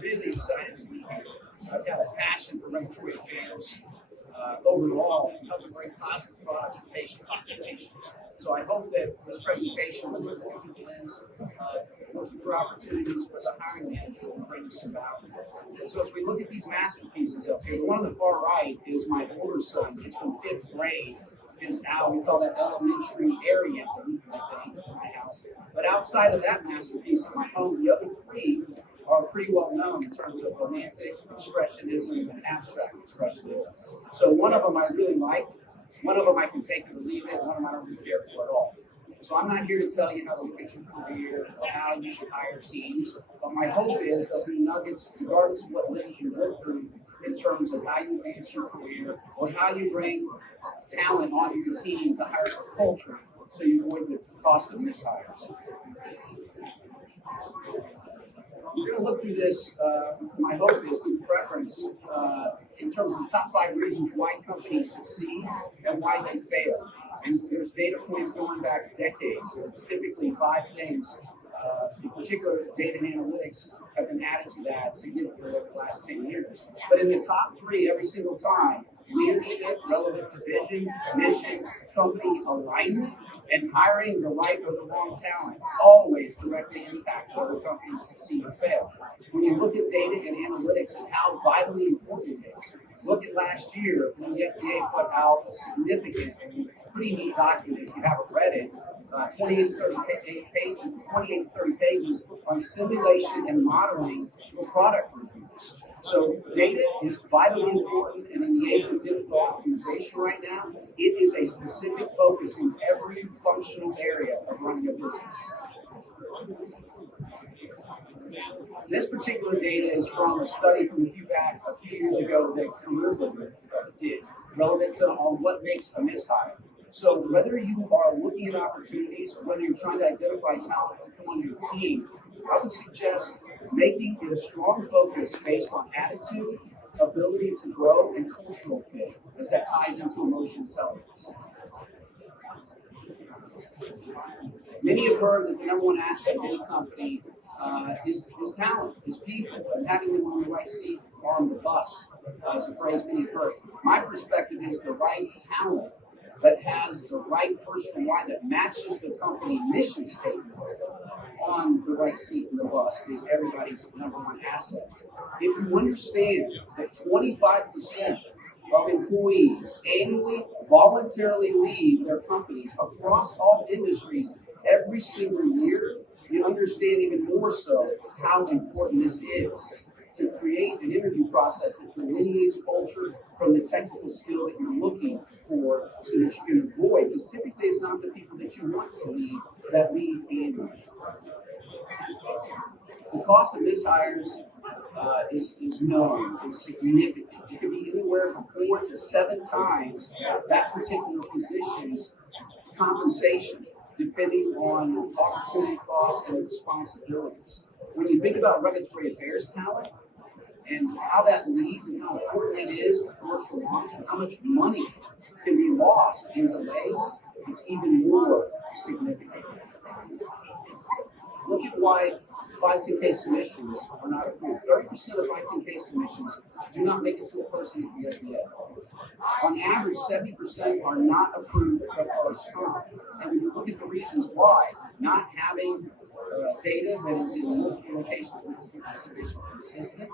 really excited to be here. I've got a passion for regulatory affairs overall and helping bring positive products to patient populations. So I hope that this presentation will look through the lens looking for opportunities as a hiring manager will bring you some value. So as we look at these masterpieces up here, the one on the far right is my older son. It's from 5th grade. Is out, we call that elementary areaism, I think, in my house. But outside of that masterpiece in my home, the other three are pretty well known in terms of romantic expressionism and abstract expressionism. So one of them I really like, one of them I can take it or leave it, one of them I don't really care for at all. So I'm not here to tell you how to look at your career or how you should hire teams, but my hope is there'll be nuggets, regardless of what lens you look through, in terms of how you advance your career or how you bring talent onto your team to hire for culture so you avoid the cost of mishires. We're going to look through this, my hope is through preference, in terms of the top 5 reasons why companies succeed and why they fail. And there's data points going back decades. It's typically 5 things. In particular, data and analytics have been added to that significantly over the last 10 years. But in the top 3, every single time, leadership, relevant to vision, mission, company alignment, and hiring the right or the wrong talent always directly impact whether companies succeed or fail. When you look at data and analytics and how vitally important it is, look at last year when the FDA put out a significant and pretty neat document, if you haven't read it, 28 to 30 pages on simulation and modeling for product reviews. So data is vitally important, and in the age of digital optimization right now, it is a specific focus in every functional area of running a business. This particular data is from a study from a few years ago that Career Builder did, relevant to on what makes a mishire. So whether you are looking at opportunities or whether you're trying to identify talent to come on your team, I would suggest making it a strong focus based on attitude, ability to grow, and cultural fit, as that ties into emotional intelligence. Many have heard that the number one asset of any company is talent, is people, and having them on the right seat or on the bus is a phrase many have heard. My perspective is the right talent that has the right person why that matches the company mission statement on the right seat in the bus is everybody's number one asset. If you understand that 25% of employees annually voluntarily leave their companies across all industries every single year, you understand even more so how important this is to create an interview process that delineates culture from the technical skill that you're looking for so that you can avoid, because typically it's not the people that you want to leave that leave annually. The cost of mishires is known, it's significant. It can be anywhere from 4 to 7 times that particular position's compensation, depending on opportunity costs and responsibilities. When you think about regulatory affairs talent and how that leads and how important that is to commercial launch and how much money can be lost in delays, it's even more significant. Look at why 510K submissions are not approved. 30% of 510K submissions do not make it to a person at the FDA. On average, 70% are not approved the first time. And when you look at the reasons why, not having data that is in multiple locations with the submission consistent,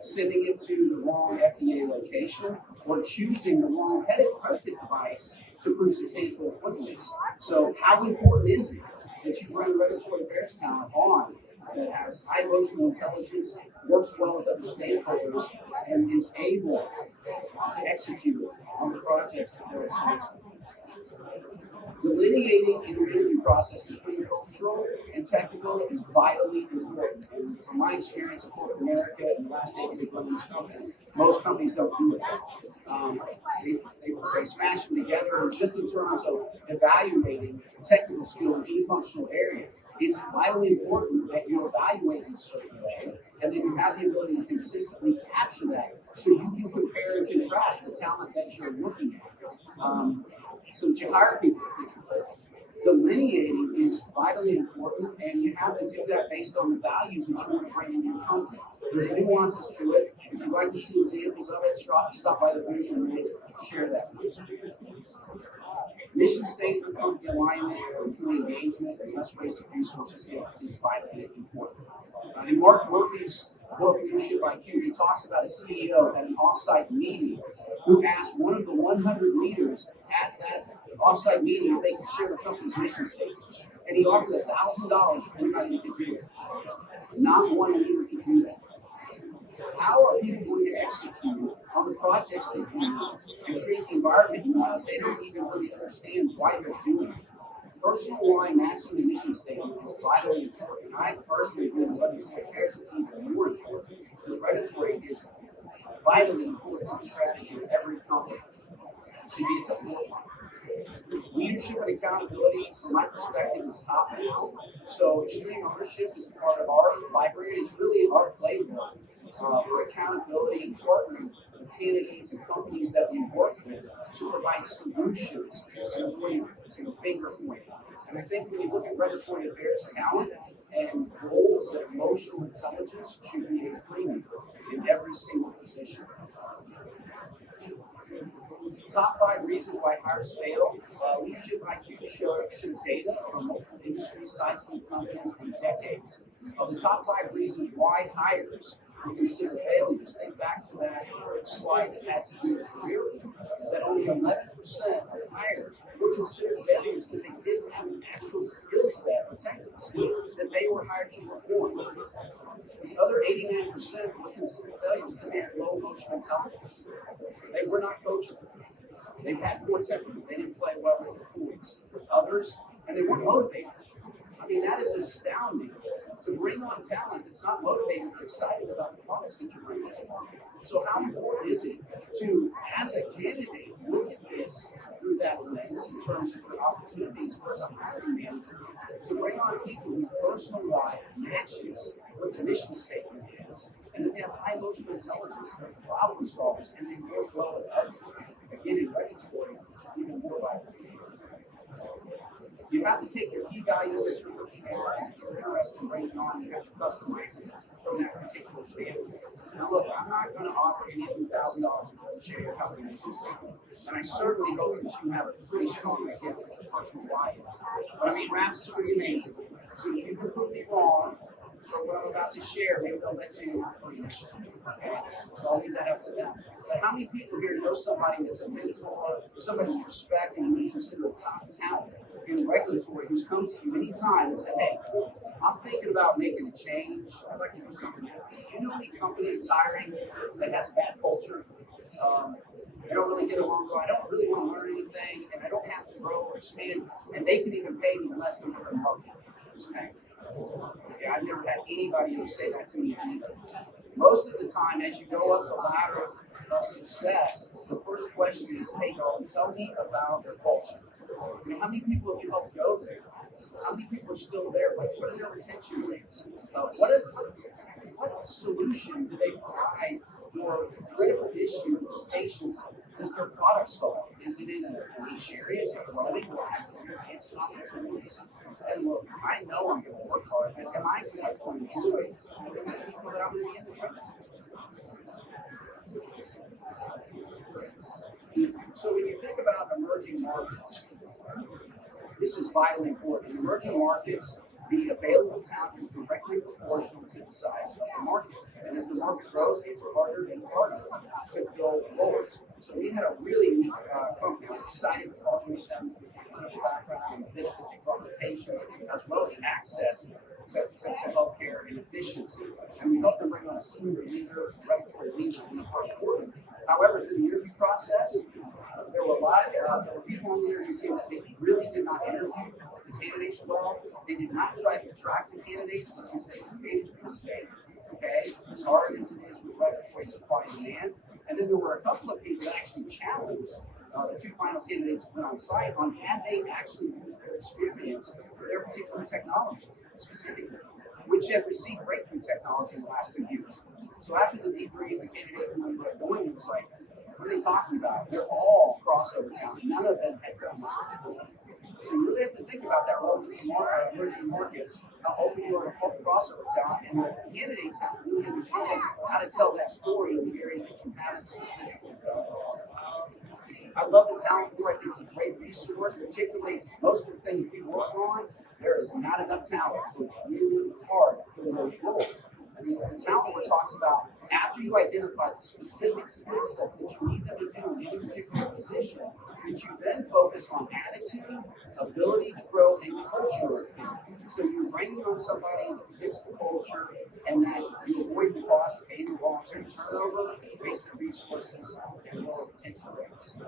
sending it to the wrong FDA location, or choosing the wrong predicate device to prove substantial equivalence. So how important is it that you bring regulatory affairs talent on that has high emotional intelligence, works well with other stakeholders, and is able to execute on the projects that they're responsible for? Delineating in your interview process between cultural and technical is vitally important. And from my experience in corporate America in the last 8 years running this company, most companies don't do it. They smash them together just in terms of evaluating technical skill in any functional area. It's vitally important that you evaluate in a certain way and that you have the ability to consistently capture that so you can compare and contrast the talent that you're looking at. So that you hire people that fit your culture. Delineating is vitally important, and you have to do that based on the values that you want to bring into your company. There's nuances to it. If you'd like to see examples of it, stop by the booth and share that. Mission statement, company alignment, for employee engagement, and less wasted resources is vitally important. In Mark Murphy's book, Leadership IQ, he talks about a CEO at an offsite meeting who asked one of the 100 leaders at that offsite meeting if they could share the company's mission statement. And he offered $1,000 for anybody who could do it. Not one leader could do that. How are people going to execute on the projects they want and create the environment you want if they don't even really understand why they're doing it? Personal line matching the mission statement is vitally important. I personally believe in regulatory affairs, it's even more important because regulatory is vitally important to the strategy of every company. It should be at the forefront. Leadership and accountability, from my perspective, is top now. So extreme ownership is part of our library, and it's really our playbook for accountability and partnering with candidates and companies that we work with to provide solutions and avoid finger pointing. And I think when you look at regulatory affairs, talent and roles of emotional intelligence should be a premium in every single position. Top 5 reasons why hires fail. Leadership IQ showed data from multiple industries, sizes, and companies in decades. Of the top 5 reasons why hires were considered failures, think back to that slide that had to do with career, that only 11% of hires were considered failures because they didn't have an actual skill set or technical skill that they were hired to perform. The other 89% were considered failures because they had low emotional intelligence. They were not coachable. They had poor temperament. They didn't play well with their toys. Others, and they weren't motivated. I mean, that is astounding. To bring on talent that's not motivated or excited about the products that you're bringing to market. So how important is it to, as a candidate, look at this through that lens in terms of the opportunities for as a hiring manager to bring on people whose personal life matches what the mission statement is, and that they have high emotional intelligence, they're problem solvers, and they work well with others. Again, in regulatory, even more vital. You have to take your key values that you're looking at and that you're interested in bringing on, you have to customize it from that particular standpoint. Now look, I'm not going to offer any of you $1,000 to share your company mission statement. And I certainly hope that you have a pretty strong idea of what your personal why is. But I mean, RAPS is pretty amazing. So if you can prove me wrong for what I'm about to share, maybe they'll let you in for next year. Okay? So I'll leave that up to them. But how many people here know somebody that's a mentor, somebody you respect and you consider a top talent in regulatory who's come to you anytime and said, hey, I'm thinking about making a change. I'd like to do something different. Do you know any company that's hiring that has a bad culture? I don't really get along well. I don't really want to learn anything, and I don't have to grow or expand, and they can even pay me less than what the market is paying. Yeah, I've never had anybody ever say that to me either. Most of the time, as you go up the ladder of success, the first question is, hey, Darwin, tell me about your culture. I mean, how many people have you helped go there? How many people are still there? What are their retention rates? What solution do they provide for critical issue for patients? Does their product solve? Is it in a niche area? Is it growing? Will I have enhanced opportunities? And look, I know I'm going to work hard, but am I going to enjoy the people that I'm going to be in the trenches with? So when you think about emerging markets, this is vitally important. In emerging markets, the available talent is directly proportional to the size of the market. And as the market grows, it's harder and harder to fill roles. So we had a really neat company. I was excited to partner with them on the background and the benefit they brought to patients, as well as access to healthcare and efficiency. And we helped them bring on a senior leader, regulatory leader in the first quarter. However, through the interview process, there were people on the interview team that they really did not interview the candidates well. They did not try to attract the candidates, which is a major mistake. Okay, as hard as it is with regulatory supply and demand. And then there were a couple of people that actually challenged the 2 final candidates went on site on had they actually used their experience for their particular technology specifically, which had received breakthrough technology in the last 2 years. So after the debrief, the candidate who ended up going was like, what are they talking about? They're all crossover talent. None of them had done this before. So you really have to think about that relevant to emerging markets, how open you are to crossover talent, and the candidates have to really understand how to tell that story in the areas that you haven't specifically done. I love the talent pool. I think it's a great resource, particularly most of the things we work on. There is not enough talent, so it's really hard for those roles. I mean, the talent board talks about after you identify the specific skill sets that you need them to do in any particular position, that you then focus on attitude, ability to grow, and cultural fit. So you're bringing on somebody that fits the culture, and that you avoid the cost of annual voluntary turnover, wasted resources, and lower retention rates.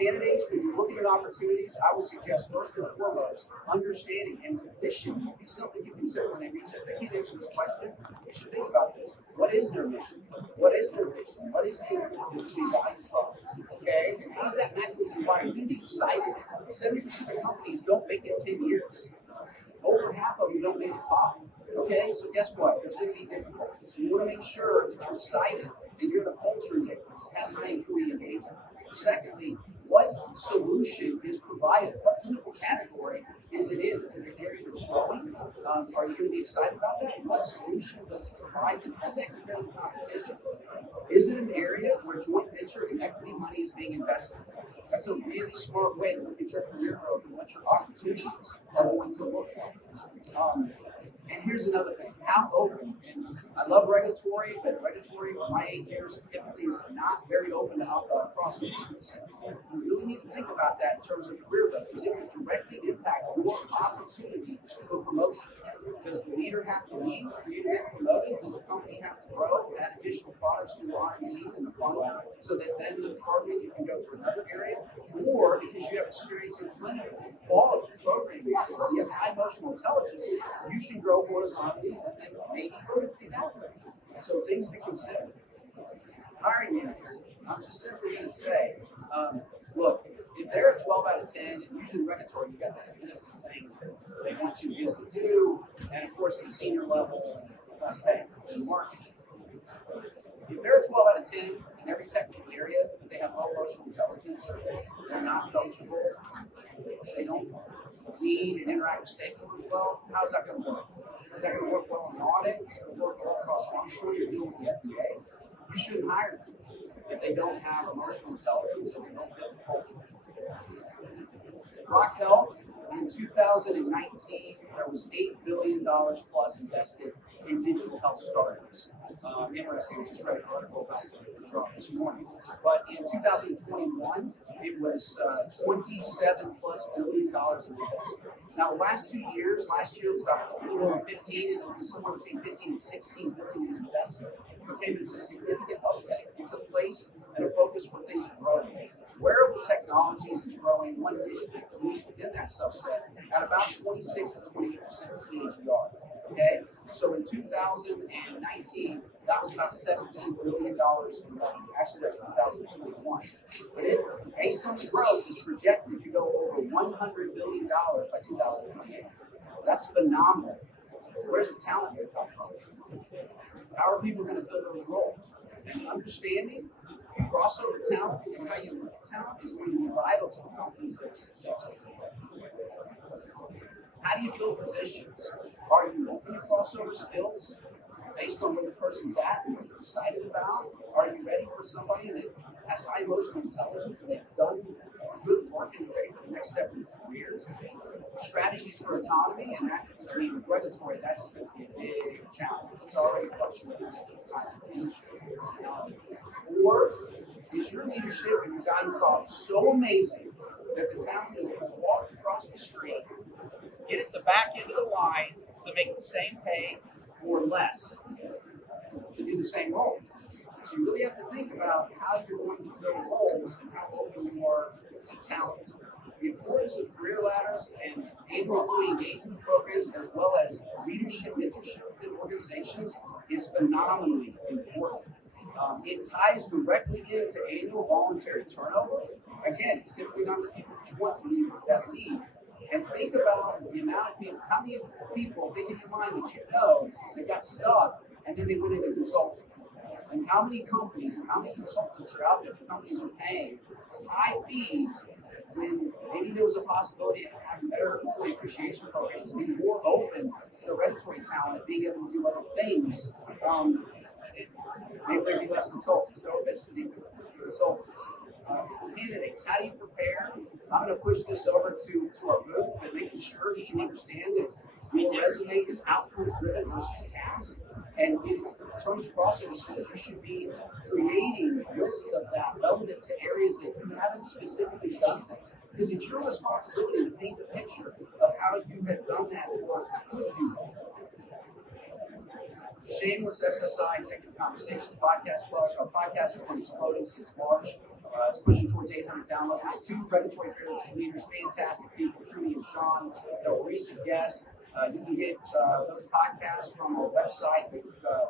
Candidates, when you're looking at opportunities, I would suggest first and foremost, understanding and mission will be something you consider when they reach out. If they can't answer this question, you should think about this. What is their mission? What is their vision? What is the value prop? Okay? And how does that match with the environment? You need to be excited. 70% of companies don't make it 10 years. Over half of them don't make it 5. Okay? So guess what? There's going to be difficulties. So you want to make sure that you're excited and you're in a culture that has high employee engagement. Secondly, what solution is provided? What clinical category is it in? Is it an area that's growing? Are you going to be excited about that? What solution does it provide? And how does that compare to competition? Is it an area where joint venture and equity money is being invested? That's a really smart way to look at your career growth and what your opportunities are going to look like. And here's another thing, how open, and I love regulatory, but regulatory for my 8 years typically is not very open to crossover skill sets. You really need to think about that in terms of career growth, because it will directly impact your opportunity for promotion. Does the leader have to lead for you to get promoted? Does the company have to grow, add additional products through R&D in the funnel, so that then the target you can go to another area? Or because you have experience in clinical, quality, programming, you have high emotional intelligence, you can grow horizontally and then maybe vertically that way. So things to consider. Hiring managers, I'm just simply going to say, look, if they're a 12 out of 10, and usually regulatory, you've got this list of things that they want you to be able to do, and of course, at the senior level, less pay in the market. If they're a 12 out of 10 in every technical area, they have low emotional intelligence, they're not coachable, they don't lead and interact with stakeholders well, how's that going to work? Is that going to work well in audit? Is it going to work well cross-functionally or dealing with the FDA? You shouldn't hire them if they don't have emotional intelligence and they don't fit the culture. Rock Health, in 2019, there was $8 billion plus invested in digital health startups. Interesting, I just read an article about the drop this morning. But in 2021, it was $27 plus billion in investment. Now, the last 2 years, last year was about a little over 15, and it'll be somewhere between 15 and 16 billion in investment. Okay, but it's a significant uptake. It's a place and a focus where things are growing. Wearable technologies is growing one niche within that subset at about 26 to 28% CAGR. Okay, so in 2019, that was about $17 billion in revenue. Actually, that's 2021. But it, based on the growth, is projected to go over $100 billion by 2028. That's phenomenal. Where's the talent going to come from? How are people going to fill those roles? And understanding crossover talent and how you look at talent is going to be vital to the companies that are successful. How do you fill positions? Are you open to crossover skills based on where the person's at and what they're excited about? Are you ready for somebody that has high emotional intelligence and they've done good work and they're ready for the next step in their career? Strategies for autonomy, and that, I mean, with regulatory, that's going to be a big challenge. It's already fluctuating times in the industry. Or is your leadership and your value prop so amazing that the talent is going to walk across the street, get at the back end of the line to make the same pay or less to do the same role? So you really have to think about how you're going to fill roles and how open you are to talent. The importance of career ladders and annual employee engagement programs, as well as leadership mentorship within organizations, is phenomenally important. It ties directly into annual voluntary turnover. Again, it's typically not the people that you want to leave that leave. And think about the amount of people, how many people think in your mind that you know that got stuck and then they went into consulting. And how many companies and how many consultants are out there? Companies are paying high fees, when maybe there was a possibility of having better employee appreciation programs, being more open to regulatory talent, being able to do other things. Maybe there'd be less consultants. No offense to the consultants. Candidates, how do you prepare? I'm going to push this over to our group, but making sure that you understand that your resume is outcomes driven versus task. And in terms of crossover skills, you should be creating lists of that relevant to areas that you haven't specifically done things. Because it's your responsibility to paint the picture of how you have done that or could do that. Shameless SSI Executive Conversations podcast. Well, our podcast is going to explode since March. It's pushing towards 800 downloads. We have two regulatory affairs leaders, fantastic people, Trudy and Sean. They're recent guests. You can get those podcasts from our website.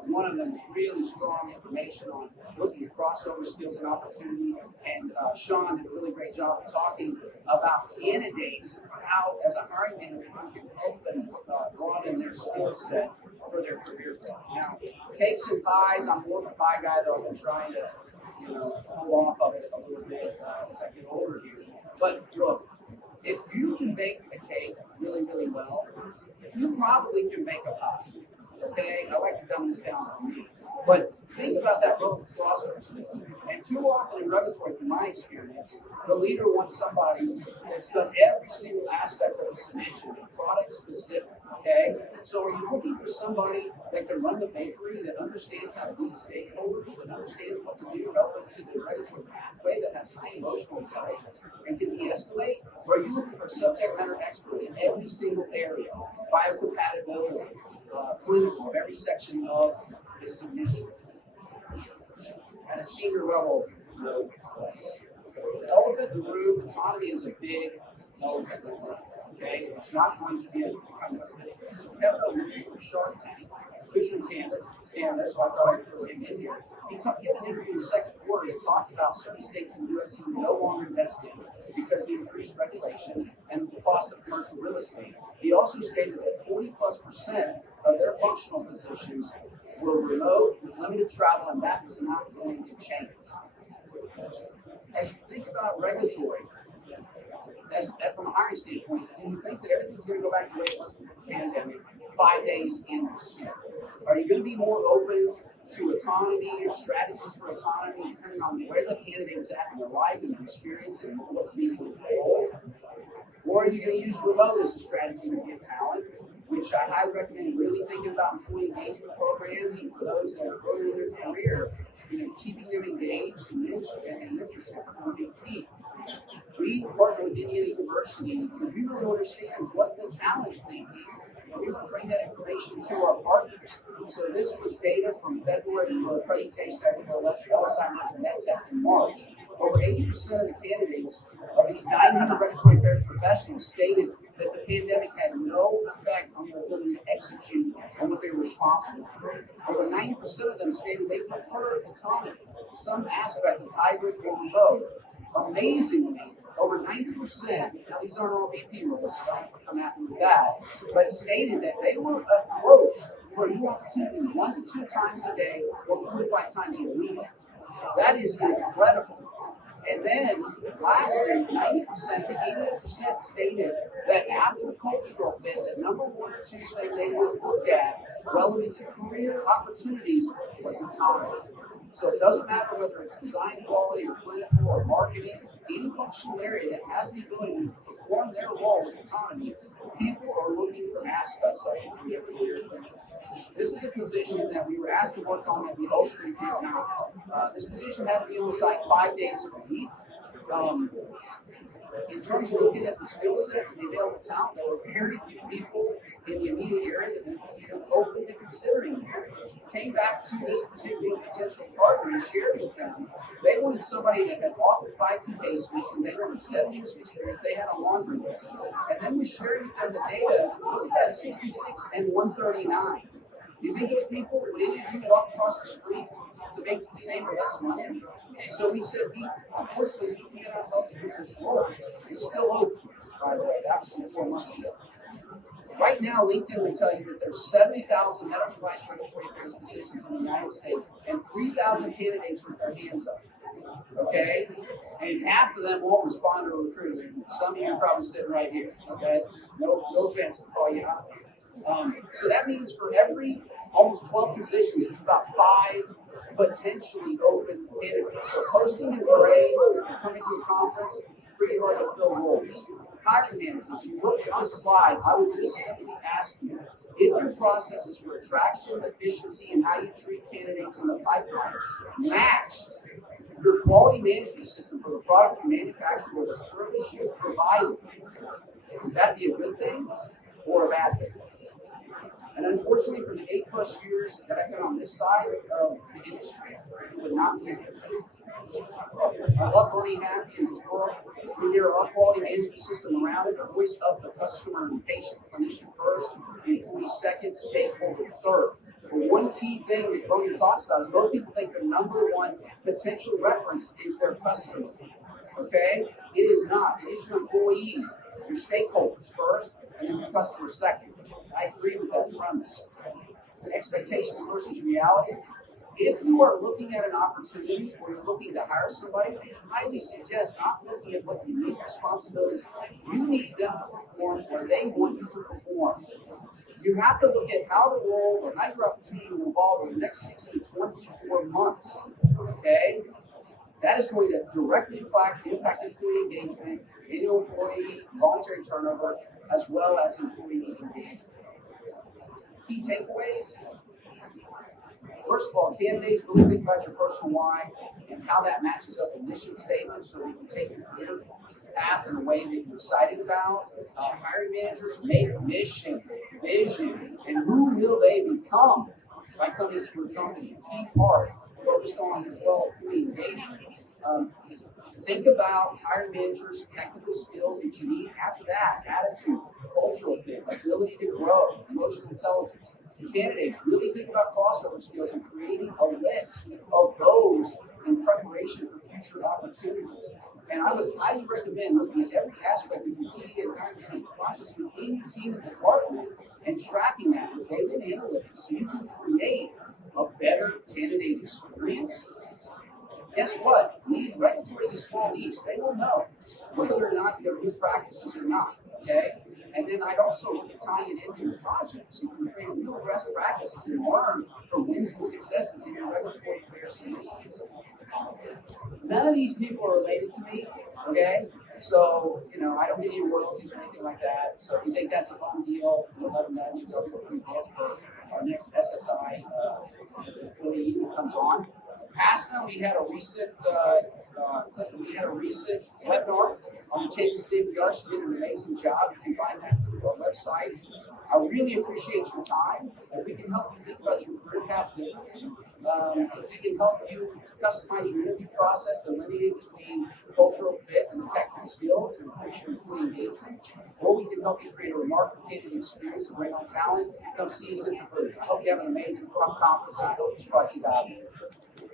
One of them really strong information on looking at crossover skills and opportunity. And Sean did a really great job of talking about candidates, how as a hiring manager you can help them broaden their skill set for their career growth. Now, cakes and pies, I'm more of a pie guy, though I've been trying to pull off of it a little bit as I get older here. But look, if you can bake a cake really, really well, you probably can make a pie. Okay? I like to dumb this down for me. But think about that role of crossover skill. And too often in regulatory, from my experience, the leader wants somebody that's done every single aspect of a submission, product specific. Okay? So are you looking for somebody that can run the bakery, that understands how to lead stakeholders, that understands what to do relevant to the regulatory pathway, that has high emotional intelligence and can de-escalate? Or are you looking for a subject matter expert in every single area, biocompatibility, clinical, every section of the submission? At a senior level, no place. The elephant in the room, autonomy is a big elephant in the room. Okay, it's not going to be a so Kevin O'Leary from Shark Tank, Christian candidate, and that's why I thought I'd throw him in here. He had an interview in the second quarter that talked about certain states in the U.S. he would no longer invest in because of the increased regulation and the cost of commercial real estate. He also stated that 40+% of their functional positions were remote with limited travel, and that was not going to change. As you think about regulatory, from a hiring standpoint, do you think that everything's going to go back to the way it was before the pandemic, 5 days in the seat? Are you going to be more open to autonomy or strategies for autonomy, depending on where the candidate is at in their life and their experience and what's needed in the role? Or are you going to use remote as a strategy to get talent, which I highly recommend really thinking about employee engagement programs, and for those that are early in their career, keeping them engaged and mentorship will be key. We partner with Indiana University because we really understand what the talent's thinking, and we want to bring that information to our partners. So this was data from February for a presentation at the LSI MedTech in March. Over 80% of the candidates of these 900 regulatory affairs professionals stated that the pandemic had no effect on their ability to execute on what they were responsible for. Over 90% of them stated they preferred autonomy, some aspect of hybrid or remote. Amazingly, over 90%, now these aren't all VP roles, so don't come at me with that, but stated that they were approached for a new opportunity 1 to 2 times a day or 4 to 5 times a week. That is incredible. And then, lastly, 90% to 88% stated that after cultural fit, the number 1 or 2 thing they would look at relevant to career opportunities was autonomy. So it doesn't matter whether it's design, quality, or clinical, or marketing, any functional area that has the ability to perform their role with autonomy, people are looking for aspects of it in their career. This is a position that we were asked to work on that we ultimately did not. This position had to be on site 5 days a week. In terms of looking at the skill sets and the available talent, there were very few people in the immediate area that were openly considering that. Came back to this particular potential partner and shared with them. They wanted somebody that had authored 5TK solution. They wanted 7 years of experience. They had a laundry list. And then we shared with them the data. Look at that 66 and 139. Do you think those people would any of you walk across the street to make the same or less money? So we said, unfortunately, we cannot help you with this role. It's still open, by the way. That was from 4 months ago. Right now, LinkedIn will tell you that there's 7,000 medical device regulatory affairs positions in the United States and 3,000 candidates with their hands up. Okay? And half of them won't respond to a recruiter. And some of you are probably sitting right here. Okay, no offense to call you out. So that means for every almost 12 positions, there's about 5 potentially open candidates. So posting and parade, coming to a conference, pretty hard to fill roles. Hiring managers, you look at this slide, I would just simply ask you, if your processes for attraction, efficiency, and how you treat candidates in the pipeline matched your quality management system for the product you manufacture or the service you provide, would that be a good thing or a bad thing? And unfortunately, for the 8+ years that I've been on this side of the industry, it would not be a good thing. I love Bernie Happy and his book. We hear our quality management system around it, the voice of the customer and patient, clinician first, the employee second, stakeholder third. But one key thing that Bernie talks about is most people think the number one potential reference is their customer. Okay? It is not. It is your employee, your stakeholders first, and then your customer second. I agree with that premise. Expectations versus reality. If you are looking at an opportunity where you're looking to hire somebody, I highly suggest not looking at what unique responsibilities you need them to perform where they want you to perform. You have to look at how the role or how your opportunity will evolve over the next 6 to 24 months. Okay? That is going to directly impact employee engagement, annual employee voluntary turnover, as well as employee engagement. Key takeaways. First of all, candidates really think about your personal why and how that matches up in mission statements so we can take your career path in a way that you're excited about. Hiring managers make mission, vision, and who will they become by coming to your company. Key part focused on as well employee engagement. Think about hiring managers' technical skills that you need. After that, attitude, cultural fit, ability to grow, emotional intelligence. The candidates really think about crossover skills and creating a list of those in preparation for future opportunities. And I would highly recommend looking at every aspect of your team and hiring management process within your team and department and tracking that with data and analytics so you can create a better candidate experience. Guess what? Regulatory is a small niche. They will know whether or not they're good practices or not. Okay? And then I'd also look at tying it into your projects. You can create real best practices and learn from wins and successes in your regulatory affairs solutions. None of these people are related to me. Okay? So, I don't get any royalties or anything like that. So if you think that's a fun deal, we'll let them know. We'll go to a free book for our next SSI employee that comes on. Past them, we had a recent webinar on the changes state of the art. She did an amazing job. You can find that through our website. I really appreciate your time. If we can help you think about your career path differently, if we can help you customize your interview process to delineate between cultural fit and the technical skill to increase your employee engagement, or we can help you create a remarkable candidate experience to bring on talent, come see us at the booth. I hope you have an amazing conference, and I hope it's brought you value.